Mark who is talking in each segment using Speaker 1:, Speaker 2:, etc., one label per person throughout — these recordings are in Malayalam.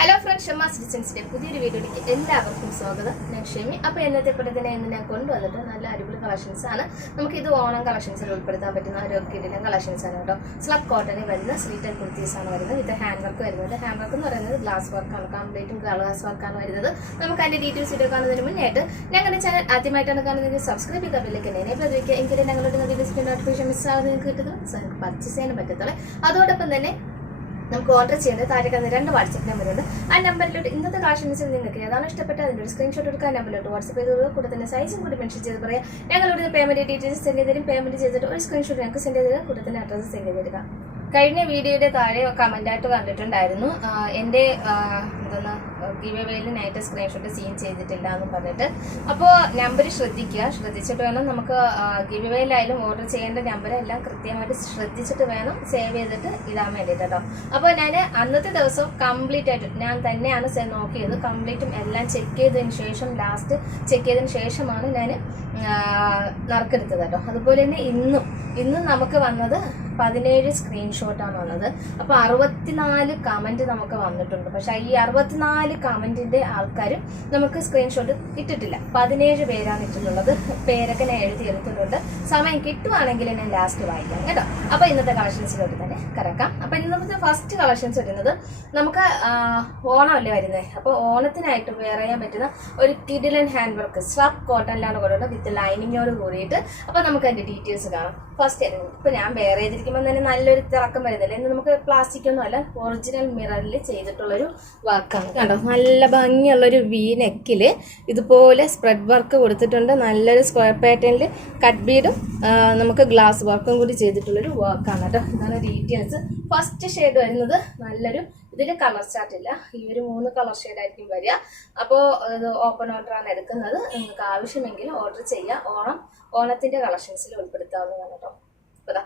Speaker 1: ഹലോ ഫ്രണ്ട്സ് ഷമ്മ സിറ്റിസൻസിന്റെ പുതിയൊരു വീഡിയോയിലേക്ക് എല്ലാവർക്കും സ്വാഗതം. ഞാൻ ഷെമി. അപ്പോൾ എന്നത്തെ തന്നെ ഇന്ന് ഞാൻ കൊണ്ടുവന്നിട്ട് നല്ല അടിപൊളി കളക്ഷൻസ് ആണ്. നമുക്ക് ഇത് ഓണം കളക്ഷൻസിൽ ഉൾപ്പെടുത്താൻ പറ്റുന്ന ഒരു കിടിലൻ കളക്ഷൻസ് ആണ് കേട്ടോ. സ്ലബ് കോട്ടണിൽ വരുന്ന സ്ലീറ്റ് ആൻഡ് കുർത്തീസ് ആണ് വരുന്നത്. ഇത് ഹാൻഡ് വർക്ക് വരുന്നത്. ഹാൻഡ് വർക്ക് എന്ന് പറയുന്നത് ഗ്ലാസ് വർക്കാണ് കംപ്ലീറ്റും ഗ്ലാസ് വർക്കാണ് വരുന്നത്. നമുക്ക് അതിന്റെ ഡീറ്റെയിൽസ് വീഡിയോ കാണുന്നതിന് മുന്നേയായിട്ട് ഞങ്ങളുടെ ചാനൽ ആദ്യമായിട്ടാണ് കാണുന്നത് സബ്സ്ക്രൈബ് ചെയ്ത ബില്ലേക്ക് എന്നെ പ്രതിക്കുക എങ്കിലും ഞങ്ങളുടെ നോട്ടിഫിക്കേഷൻ മിസ് ആവുന്നത് നിങ്ങൾക്ക് കിട്ടുന്നത് പർച്ചേസ് ചെയ്യാനും പറ്റത്തുള്ളൂ. അതോടൊപ്പം തന്നെ നമുക്ക് ഓർഡർ ചെയ്യേണ്ടത് താഴെ കാണുന്ന രണ്ട് വാട്സപ്പ് നമ്പറുണ്ട് ആ നമ്പറിലോട്ട് ഇന്നത്തെ കളക്ഷൻസിൽ നിങ്ങൾക്ക് ഏതാണ് ഇഷ്ടപ്പെട്ട അതിന്റെ ഒരു സ്ക്രീൻഷോട്ട് എടുക്കാൻ നമ്പറിലോട്ട് വാട്സപ്പ് ചെയ്ത് കൂടെ തന്നെ സൈസും കൂടി മെൻഷൻ ചെയ്ത് പറയാം. ഞങ്ങളോട് പേയ്മെന്റ് ഡീറ്റെയിൽസ് സെൻഡ് ചെയ്ത് തരും. പേയ്മെന്റ് ചെയ്തിട്ട് ഒരു സ്ക്രീൻഷോട്ട് ഞങ്ങൾക്ക് സെൻഡ് ചെയ്ത് കൂടെ തന്നെ അഡ്രസ്സ് സെൻഡ് ചെയ്ത് തരിക കഴിഞ്ഞ വീഡിയോയുടെ താഴെ കമന്റായിട്ട് കണ്ടിട്ടുണ്ടായിരുന്നു എന്റെ എന്താണ് ഗിവേവേയിൽ നൈറ്റ് സ്ക്രീൻഷോട്ട് സീൻ ചെയ്തിട്ടില്ല എന്ന് പറഞ്ഞിട്ട്. അപ്പോൾ നമ്പർ ശ്രദ്ധിക്കുക. ശ്രദ്ധിച്ചിട്ട് വേണം നമുക്ക് ഗിവേവേയിലായാലും ഓർഡർ ചെയ്യേണ്ട നമ്പർ എല്ലാം കൃത്യമായിട്ട് ശ്രദ്ധിച്ചിട്ട് വേണം സേവ് ചെയ്തിട്ട് ഇടാൻ വേണ്ടിയിട്ട് കേട്ടോ അപ്പോൾ ഞാൻ അന്നത്തെ ദിവസം കംപ്ലീറ്റ് ആയിട്ട് ഞാൻ തന്നെയാണ് നോക്കിയത്. കംപ്ലീറ്റും എല്ലാം ചെക്ക് ചെയ്തതിന് ശേഷം ലാസ്റ്റ് ചെക്ക് ചെയ്തതിന് ശേഷമാണ് ഞാൻ നറുക്കെടുത്തത് കേട്ടോ അതുപോലെ തന്നെ ഇന്നും ഇന്നും നമുക്ക് വന്നത് പതിനേഴ് സ്ക്രീൻഷോട്ടാണ് വന്നത് അപ്പോൾ അറുപത്തിനാല് കമന്റ് നമുക്ക് വന്നിട്ടുണ്ട്. പക്ഷേ ഈ അറുപത്തിനാല് കമന്റിന്റെ ആൾക്കാരും നമുക്ക് സ്ക്രീൻഷോട്ട് ഇട്ടിട്ടില്ല. പതിനേഴ് പേരാണ് ഇട്ടിട്ടുള്ളത്. പേരൊക്കെ ഞാൻ എഴുതി എടുത്തിട്ടുണ്ട്. സമയം കിട്ടുവാണെങ്കിൽ ഞാൻ ലാസ്റ്റ് വായിക്കാം കേട്ടോ. അപ്പോൾ ഇന്നത്തെ കളക്ഷൻസിലോട്ട് തന്നെ കിടക്കാം. അപ്പോൾ ഇന്നത്തെ ഫസ്റ്റ് കളക്ഷൻസ് വരുന്നത് നമുക്ക് ഓണമല്ലേ വരുന്നത് അപ്പോൾ ഓണത്തിനായിട്ട് വെയർ ചെയ്യാൻ പറ്റുന്ന ഒരു കിഡിലൻ ഹാൻഡ് വർക്ക് സ്ലബ് കോട്ടണിലാണ് കൊടുക്കുന്നത് വിത്ത് ലൈനിങ്ങോട് കൂടിയിട്ട്. അപ്പോൾ നമുക്ക് അതിന്റെ ഡീറ്റെയിൽസ് കാണാം. ഫസ്റ്റ് ഇപ്പോൾ ഞാൻ വെയർ ചെയ്തിരിക്കുമ്പോൾ തന്നെ നല്ലൊരു തിളക്കം വരുന്നില്ല. ഇന്ന് നമുക്ക് പ്ലാസ്റ്റിക് ഒന്നും അല്ല ഒറിജിനൽ മിററിൽ ചെയ്തിട്ടുള്ളൊരു വർക്കാണ് കണ്ടോ? നല്ല ഭംഗിയുള്ളൊരു വി നെക്കിൽ ഇതുപോലെ സ്പ്രെഡ് വർക്ക് കൊടുത്തിട്ടുണ്ട്. നല്ലൊരു സ്ക്വയർ പാറ്റേണിൽ കട്ട് ബീഡും നമുക്ക് ഗ്ലാസ് വർക്കും കൂടി ചെയ്തിട്ടുള്ളൊരു വർക്കാണ് കേട്ടോ. ഇതാണ് ഡീറ്റെയിൽസ് ഫസ്റ്റ് ഷെയ്ഡ് വരുന്നത് നല്ലൊരു ഇതിൽ കളർ ചാർട്ട് ഇല്ല. ഈ ഒരു മൂന്ന് കളർ ഷെയ്ഡ് ആയിരിക്കും വരിക. അപ്പോൾ ഇത് ഓപ്പൺ ഓർഡറാണ് എടുക്കുന്നത്. നിങ്ങൾക്ക് ആവശ്യമെങ്കിൽ ഓർഡർ ചെയ്യുക ഓണം ഓണത്തിന്റെ കളക്ഷൻസിൽ ഉൾപ്പെടുത്താവുന്നതാണ് കേട്ടോ. അപ്പോൾ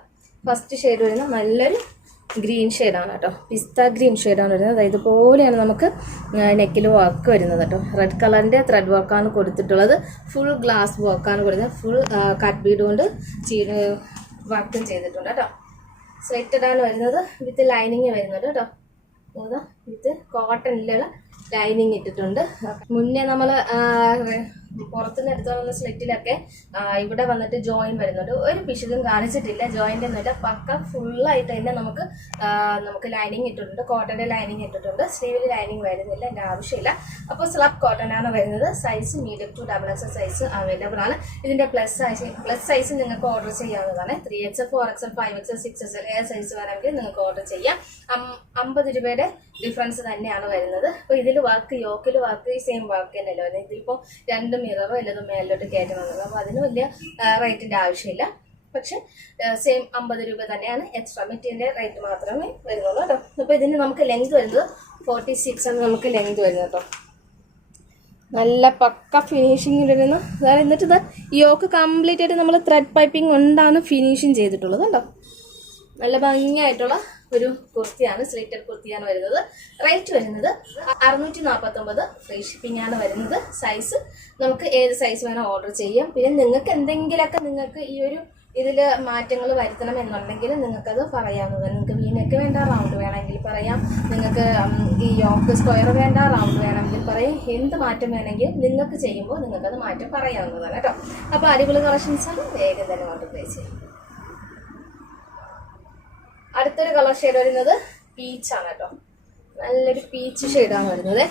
Speaker 1: ഫസ്റ്റ് ഷെയ്ഡ് വരുന്നത് നല്ലൊരു ഗ്രീൻ ഷെയ്ഡാണ് കേട്ടോ. പിസ്ത ഗ്രീൻ ഷെയ്ഡാണ് വരുന്നത്. അതായത് ഇതുപോലെയാണ് നമുക്ക് നെക്കിൽ വർക്ക് വരുന്നത് കേട്ടോ. റെഡ് കളറിന്റെ ത്രെഡ് വർക്കാണ് കൊടുത്തിട്ടുള്ളത്. ഫുൾ ഗ്ലാസ് വർക്കാണ് കൊടുത്തത് ഫുൾ കട്ട് ബീഡ് കൊണ്ട് വർക്കും ചെയ്തിട്ടുണ്ട് കേട്ടോ. സ്വെറ്റഡാണ് വരുന്നത്. വിത്ത് ലൈനിങ് വരുന്നത് കേട്ടോ. വിത്ത് കോട്ടണിലുള്ള ലൈനിങ് ഇട്ടിട്ടുണ്ട്. മുന്നേ നമ്മൾ പുറത്തുനിന്ന് എടുത്തു വന്ന സ്ലിറ്റിലൊക്കെ ഇവിടെ വന്നിട്ട് ജോയിൻ വരുന്നുണ്ട്. ഒരു പിശുക്കും കാണിച്ചിട്ടില്ല ജോയിന്റെ എന്നിട്ട് പക്ക ഫുള്ളായിട്ട് തന്നെ നമുക്ക് നമുക്ക് ലൈനിങ് ഇട്ടിട്ടുണ്ട്. കോട്ടന്റെ ലൈനിങ് ഇട്ടിട്ടുണ്ട്. സ്ലീവിൽ ലൈനിങ് വരുന്നില്ല എന്റെ ആവശ്യമില്ല. അപ്പോൾ സ്ലബ് കോട്ടൺ ആണ് വരുന്നത്. Size medium to double X size available ആണ്. ഇതിന്റെ പ്ലസ് സൈസ് പ്ലസ് സൈസ് നിങ്ങൾക്ക് ഓർഡർ ചെയ്യാവുന്നതാണ്. Three X four X five X six X ഏ സൈസ് വേണമെങ്കിൽ നിങ്ങൾക്ക് ഓർഡർ ചെയ്യാം. അമ്പത് രൂപയുടെ ഡിഫറൻസ് തന്നെയാണ് വരുന്നത്. അപ്പോൾ ഇതിൽ വർക്ക് യോക്കിൽ വർക്ക് സെയിം വർക്ക് തന്നെയല്ലോ ഇതിലിപ്പോൾ രണ്ട് മിററോ അല്ലതും മേലോട്ട് കയറ്റി വന്നത്. അപ്പോൾ അതിന് വലിയ റേറ്റിന്റെ ആവശ്യമില്ല. പക്ഷെ സെയിം അമ്പത് രൂപ തന്നെയാണ് എക്സ്ട്രാ മെറ്റീരിയലിന്റെ റേറ്റ് മാത്രമേ വരുന്നുള്ളൂ കേട്ടോ. അപ്പോൾ ഇതിന് നമുക്ക് ലെങ്ത് വരുന്നത് ഫോർട്ടി സിക്സ് ആണ് നമുക്ക് ലെങ്ത് വരുന്നത് കേട്ടോ. നല്ല പക്ക ഫിനിഷിങ് വരുന്ന എന്നിട്ട് ഇത് യോക്ക് കംപ്ലീറ്റ് ആയിട്ട് നമ്മൾ ത്രെഡ് പൈപ്പിംഗ് കൊണ്ടാണ് ഫിനിഷിങ് ചെയ്തിട്ടുള്ളത് കേട്ടോ. നല്ല ഭംഗിയായിട്ടുള്ള ഒരു കുർത്തിയാണ് സ്ലീറ്റഡ് കുർത്തിയാണ് വരുന്നത്. റേറ്റ് വരുന്നത് അറുന്നൂറ്റി നാൽപ്പത്തി ഒമ്പത് ഫ്രീ ഷിപ്പിംഗ് ആണ് വരുന്നത്. സൈസ് നമുക്ക് ഏത് സൈസ് വേണം ഓർഡർ ചെയ്യാം. പിന്നെ നിങ്ങൾക്ക് എന്തെങ്കിലുമൊക്കെ നിങ്ങൾക്ക് ഈ ഒരു ഇതിൽ മാറ്റങ്ങൾ വരുത്തണം എന്നുണ്ടെങ്കിൽ നിങ്ങൾക്കത് പറയാവുന്നതാണ്. നിങ്ങൾക്ക് വീനൊക്കെ വേണ്ട റൗണ്ട് വേണമെങ്കിൽ പറയാം. നിങ്ങൾക്ക് ഈ യോക്ക് സ്ക്വയർ വേണ്ട റൗണ്ട് വേണമെങ്കിൽ പറയാം. എന്ത് മാറ്റം വേണമെങ്കിൽ നിങ്ങൾക്ക് ചെയ്യുമ്പോൾ നിങ്ങൾക്കത് മാറ്റം പറയാവുന്നതാണ് കേട്ടോ. അപ്പോൾ അടിപൊളി കളക്ഷൻസ് ആണ്. വേഗം തന്നെ ഓർഡർ പ്ലേസ് ചെയ്യും. അടുത്തൊരു കളർ ഷെയ്ഡ് വരുന്നത് പീച്ചാണ് കേട്ടോ. നല്ലൊരു പീച്ച് ഷെയ്ഡാണ് വരുന്നത്.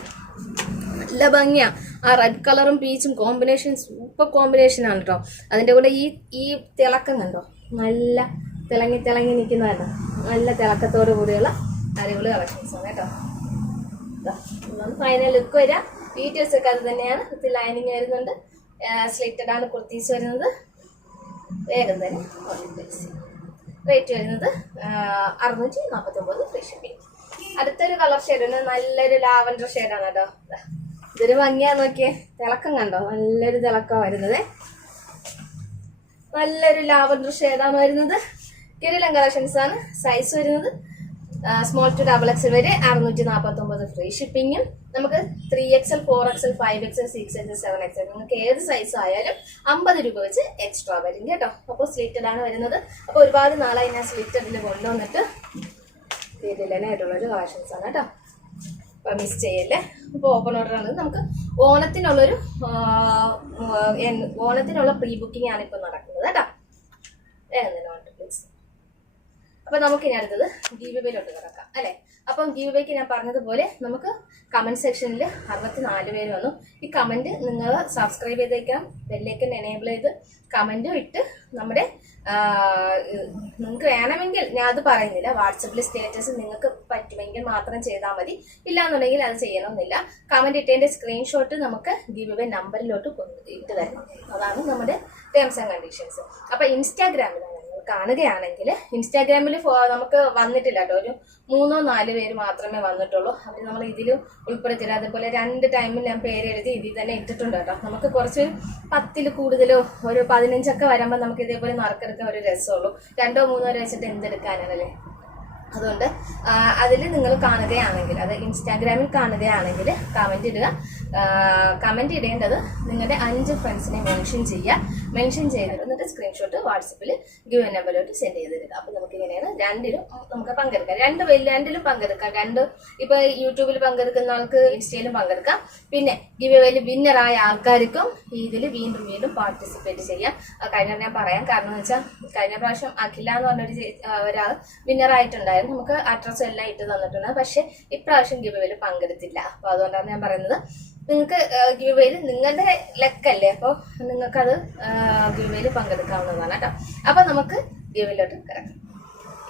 Speaker 1: നല്ല ഭംഗിയാ. ആ റെഡ് കളറും പീച്ചും കോമ്പിനേഷൻ സൂപ്പർ കോമ്പിനേഷൻ ആണ് കേട്ടോ. അതിന്റെ കൂടെ ഈ ഈ തിളക്കം കണ്ടോ? നല്ല തിളങ്ങി തിളങ്ങി നിൽക്കുന്നതാണ്. നല്ല തിളക്കത്തോടു കൂടിയുള്ള അടിപൊളി കളക്ഷൻസ് ആണ് കേട്ടോ. ഫൈനൽ ലുക്ക് വരിക ഡീറ്റെയിൽസ് ഒക്കെ അത് തന്നെയാണ്. ഇത് ലൈനിങ് വരുന്നുണ്ട്. സ്ലിറ്റഡ് ആണ് കുർത്തീസ് വരുന്നത്. വേഗം തന്നെ റേറ്റ് വരുന്നത് അറുന്നൂറ്റി നാൽപ്പത്തി ഒമ്പത് ഫ്രീ ഷിപ്പിംഗ് അടുത്തൊരു കളർ ഷെയ്ഡ് ഉണ്ട് നല്ലൊരു ലാവൻഡർ ഷെയ്ഡാണ് കേട്ടോ. ഇതൊരു ഭംഗിയാ നോക്കിയേ. തിളക്കം കണ്ടോ? നല്ലൊരു തിളക്കം വരുന്നത്. നല്ലൊരു ലാവൻഡർ ഷെയ്ഡാണ് വരുന്നത്. കിരിലം കളക്ഷൻസ് ആണ് സൈസ് വരുന്നത്. സ്മോൾ ടു ഡബിൾ എക്സൽ വരെ അറുന്നൂറ്റി നാൽപ്പത്തി ഒമ്പത് ഫ്രീ ഷിപ്പിങ്ങും നമുക്ക് three XL four XL five XL six XL seven XL നിങ്ങൾക്ക് ഏത് സൈസ് ആയാലും അമ്പത് രൂപ വെച്ച് എക്സ്ട്രാ വരും കേട്ടോ. അപ്പോൾ സ്ലിറ്റഡ് ആണ് വരുന്നത്. അപ്പോൾ ഒരുപാട് നാളായി ഞാൻ സ്ലിറ്റഡിൽ കൊണ്ടുവന്നിട്ട് ഇതിലനായിട്ടുള്ളൊരു കളക്ഷൻസ് ആണ് കേട്ടോ. അപ്പോൾ മിസ് ചെയ്യല്ലേ? അപ്പോൾ ഓപ്പൺ ഓർഡർ ആണ്. നമുക്ക് ഓണത്തിനുള്ളൊരു ഓണത്തിനുള്ള പ്രീ ബുക്കിംഗ് ആണ് ഇപ്പോൾ നടക്കുന്നത് കേട്ടോ. വേഗം തന്നെ ഓർഡർ പ്ലീസ് അപ്പൊ നമുക്ക് ഇനി അടുത്തത് ഗീവബയിലോട്ട് കിടക്കാം അല്ലെ? അപ്പം ഗീവബയ്ക്ക് ഞാൻ പറഞ്ഞതുപോലെ നമുക്ക് കമന്റ് സെക്ഷനിൽ അറുപത്തിനാല് പേര് വന്നു. ഈ കമന്റ് നിങ്ങൾ സബ്സ്ക്രൈബ് ചെയ്തേക്കാം ബെല്ലേക്കൻ എനേബിൾ ചെയ്ത് കമന്റും ഇട്ട് നമ്മുടെ നിങ്ങൾക്ക് വേണമെങ്കിൽ ഞാൻ അത് പറയുന്നില്ല. വാട്സപ്പിൽ സ്റ്റേറ്റസ് നിങ്ങൾക്ക് പറ്റുമെങ്കിൽ മാത്രം ചെയ്താൽ മതി. ഇല്ലാന്നുണ്ടെങ്കിൽ അത് ചെയ്യണമെന്നില്ല. കമന്റ് ഇട്ടതിന്റെ സ്ക്രീൻഷോട്ട് നമുക്ക് ഗീവ് നമ്പറിലോട്ട് ഇട്ട് തരണം അതാണ് നമ്മുടെ ടേംസ് ആൻഡ് കണ്ടീഷൻസ് അപ്പൊ ഇൻസ്റ്റാഗ്രാമിലാണ് കാണുകയാണെങ്കിൽ ഇൻസ്റ്റാഗ്രാമിൽ നമുക്ക് വന്നിട്ടില്ല കേട്ടോ. ഒരു മൂന്നോ നാല് പേര് മാത്രമേ വന്നിട്ടുള്ളൂ. അവർ നമ്മൾ ഇതിൽ ഉൾപ്പെടുത്തില്ല. അതുപോലെ രണ്ട് ടൈമിൽ ഞാൻ പേര് എഴുതി ഇതിൽ തന്നെ ഇട്ടിട്ടുണ്ട് കേട്ടോ. നമുക്ക് കുറച്ച് പത്തിൽ കൂടുതലോ ഒരു പതിനഞ്ചൊക്കെ വരുമ്പോൾ നമുക്ക് ഇതേപോലെ നറുക്കെടുക്കാൻ ഒരു രസമുള്ളൂ. രണ്ടോ മൂന്നോ വെച്ചിട്ട് എന്തെടുക്കാനാണല്ലേ അതുകൊണ്ട് അതിൽ നിങ്ങൾ കാണുകയാണെങ്കിൽ അത് ഇൻസ്റ്റാഗ്രാമിൽ കാണുകയാണെങ്കിൽ കമന്റ് ഇടുക. കമന്റ് ഇടേണ്ടത് നിങ്ങളുടെ അഞ്ച് ഫ്രണ്ട്സിനെ മെൻഷൻ ചെയ്യുക. മെൻഷൻ ചെയ്തിട്ട് എന്നിട്ട് സ്ക്രീൻഷോട്ട് വാട്സപ്പിൽ ഗിവ് നമ്പറിലോട്ട് സെൻഡ് ചെയ്ത് തരിക. അപ്പോൾ നമുക്ക് ഇങ്ങനെയാണ് രണ്ടിലും നമുക്ക് പങ്കെടുക്കാം. രണ്ട് രണ്ടിലും പങ്കെടുക്കാം. രണ്ട് ഇപ്പോൾ യൂട്യൂബിൽ പങ്കെടുക്കുന്ന ആൾക്ക് ഇൻസ്റ്റയിലും പങ്കെടുക്കാം. പിന്നെ ഗിവ് വേയിൽ വിന്നറായ ആൾക്കാർക്കും ഇതിൽ വീണ്ടും വീണ്ടും പാർട്ടിസിപ്പേറ്റ് ചെയ്യാം. കഴിഞ്ഞ ഞാൻ പറയാം. കാരണം എന്ന് വെച്ചാൽ കഴിഞ്ഞ പ്രാവശ്യം അഖില എന്ന് പറഞ്ഞൊരു ഒരാൾ വിന്നർ ആയിട്ടുണ്ടായിരുന്നു നമുക്ക് അഡ്രസ് എല്ലാം ഇട്ട് തന്നിട്ടുണ്ട്. പക്ഷെ ഇപ്രാവശ്യം ഗിവ് വേയിൽ പങ്കെടുത്തില്ല. അപ്പൊ അതുകൊണ്ടാണ് ഞാൻ പറയുന്നത്. നിങ്ങൾക്ക് ഗിവ് വേയിൽ നിങ്ങളുടെ ലക്കല്ലേ? അപ്പോൾ നിങ്ങൾക്കത് ഗിവ് വേയിൽ പങ്കെടുക്കാവുന്നതാണ് കേട്ടോ. അപ്പൊ നമുക്ക് ഗിവിലോട്ട് കിടക്കാം.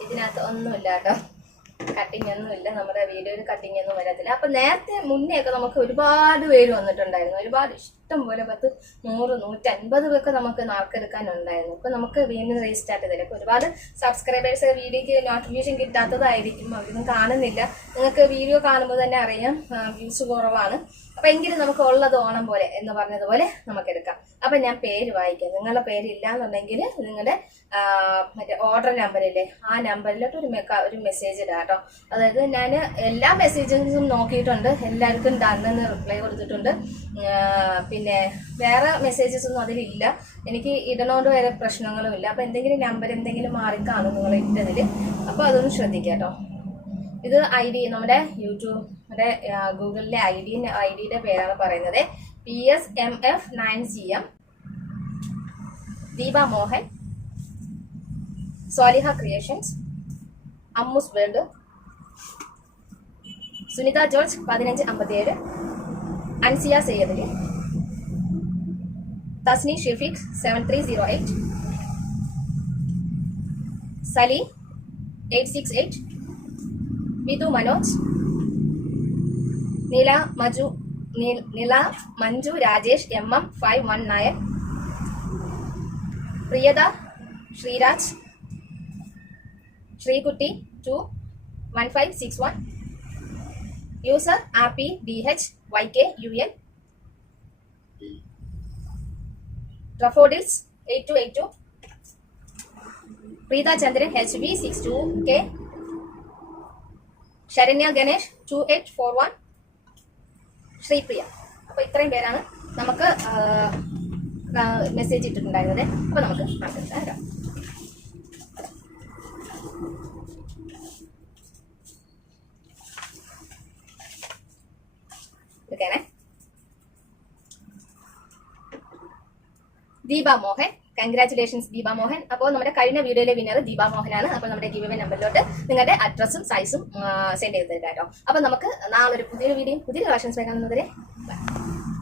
Speaker 1: ഇതിനകത്ത് ഒന്നുമില്ല കേട്ടോ. കട്ടിങ് ഒന്നും ഇല്ല. നമ്മുടെ വീഡിയോയിൽ കട്ടിങ് ഒന്നും വരത്തില്ല. അപ്പൊ നേരത്തെ മുന്നേ ഒക്കെ നമുക്ക് ഒരുപാട് പേര് വന്നിട്ടുണ്ടായിരുന്നു. ഒരുപാട് ഇഷ്ടം പോലെ പത്ത് നൂറ് നൂറ്റൻപത് പേർക്ക് നമുക്ക് നാർക്കെടുക്കാനുണ്ടായിരുന്നു ഇപ്പൊ നമുക്ക് വീണ്ടും റീസ്റ്റാർട്ട് ചെയ്തില്ല ഇപ്പൊ ഒരുപാട് സബ്സ്ക്രൈബേഴ്സ് വീഡിയോക്ക് നോട്ടിഫിക്കേഷൻ കിട്ടാത്തതായിരിക്കും. അവരൊന്നും കാണുന്നില്ല. നിങ്ങൾക്ക് വീഡിയോ കാണുമ്പോൾ തന്നെ അറിയാം വ്യൂസ് കുറവാണ്. അപ്പൊ എങ്കിലും നമുക്ക് ഉള്ളത് ഓണം പോലെ എന്ന് പറഞ്ഞതുപോലെ നമുക്ക് എടുക്കാം. അപ്പൊ ഞാൻ പേര് വായിക്കാം. നിങ്ങളുടെ പേര് ഇല്ലാന്നുണ്ടെങ്കിൽ നിങ്ങളുടെ മറ്റേ ഓർഡർ നമ്പറില്ലേ ആ നമ്പറിലോട്ട് ഒരു ഒരു മെസ്സേജ് ഇടാം കേട്ടോ. അതായത് ഞാൻ എല്ലാ മെസ്സേജസും നോക്കിയിട്ടുണ്ട്. എല്ലാവർക്കും തന്നെന്ന് റിപ്ലൈ കൊടുത്തിട്ടുണ്ട്. പിന്നെ വേറെ മെസ്സേജസ് ഒന്നും അതിലില്ല. എനിക്ക് ഇടണോണ്ട് വേറെ പ്രശ്നങ്ങളും ഇല്ല അപ്പം എന്തെങ്കിലും നമ്പർ എന്തെങ്കിലും മാറിക്കാണും നിങ്ങൾ ഇട്ടതിൽ അപ്പോൾ അതൊന്ന് ശ്രദ്ധിക്കാം കേട്ടോ. ഇത് ഐ ഡി നമ്മുടെ യൂട്യൂബിന്റെ ഗൂഗിളിലെ ഐ ഡി ഐ ഡിയുടെ പേരാണ് പറയുന്നത്. P S M F nine C M Deepa Mohan. Swaliha creations. Ammus world. Sunitha George പതിനഞ്ച് അമ്പത്തിയേഴ് Ansiya Sayyadali Thasni Shefeek seven three zero eight Sali eight six eight Vidhu Manoj Nila Maju Nila Manju Rajesh M M five one nine Priyatha Sreeraj Sreekutty two one five six one user Appy D H Y K U N daffodils eight two eight two Preetha Chandran H V six two K Saranya Ganesh two eight four one Sreepriya അപ്പൊ ഇത്രയും പേരാണ് നമുക്ക് മെസ്സേജ് ഇട്ടിട്ടുണ്ടായിരുന്നത്. അപ്പൊ നമുക്ക് മാറ്റാം എടുക്കാനേ ദീപ മോഹൻ. കൺഗ്രാറ്റുലേഷൻസ് ദീപ മോഹൻ. അപ്പോൾ നമ്മുടെ കഴിഞ്ഞ വീഡിയോയിലെ വിന്നർ ദീപ മോഹനാണ്. അപ്പോൾ നമ്മുടെ ഗിവ് നമ്പറിലോട്ട് നിങ്ങളുടെ അഡ്രസ്സും സൈസും സെൻഡ് ചെയ്ത് തരാം കേട്ടോ അപ്പോൾ നമുക്ക് നാളെ ഒരു പുതിയൊരു വീഡിയോയും പുതിയ കളക്ഷൻസ് ബൈ